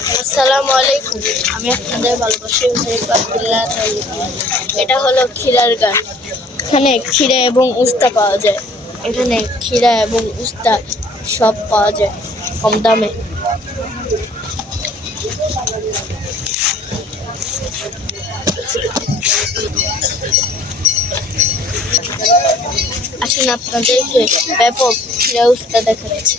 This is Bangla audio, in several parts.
আসসালামু আলাইকুম। আমি আপনাদের ভালোবাসি আব্দুল্লাহ। এটা হলো ক্ষীরার গান। এখানে ক্ষীরা এবং উস্তা পাওয়া যায়। এখানে ক্ষীরা এবং উস্তা সব পাওয়া যায় কম দামে। আসুন আপনাদেরকে ব্যাপক ক্ষীরা উস্তা দেখাচ্ছি।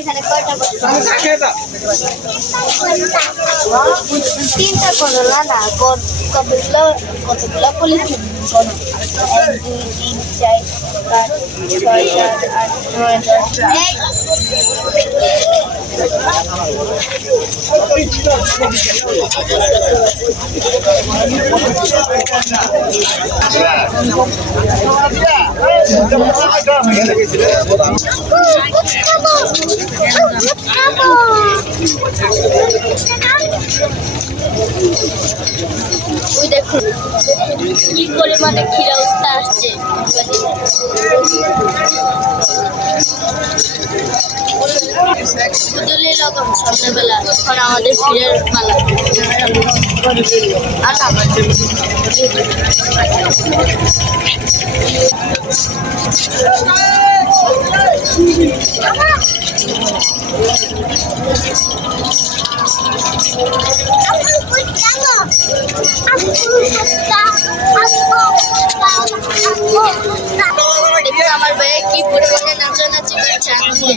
এখানে কয়টা তিনটা করলা না কতগুলো পলিথিন 1 2 3 4 5 6 7 8 ওই দেখুন কি পরিমাণে ক্ষীরা উস্তা আসছে। কুদুলি লগন সন্ধ্যাবেলা, এখন আমাদের ফিরের পালা। আমার ভাই কি পরিমাণে নাচানাচি করছে আনন্দে।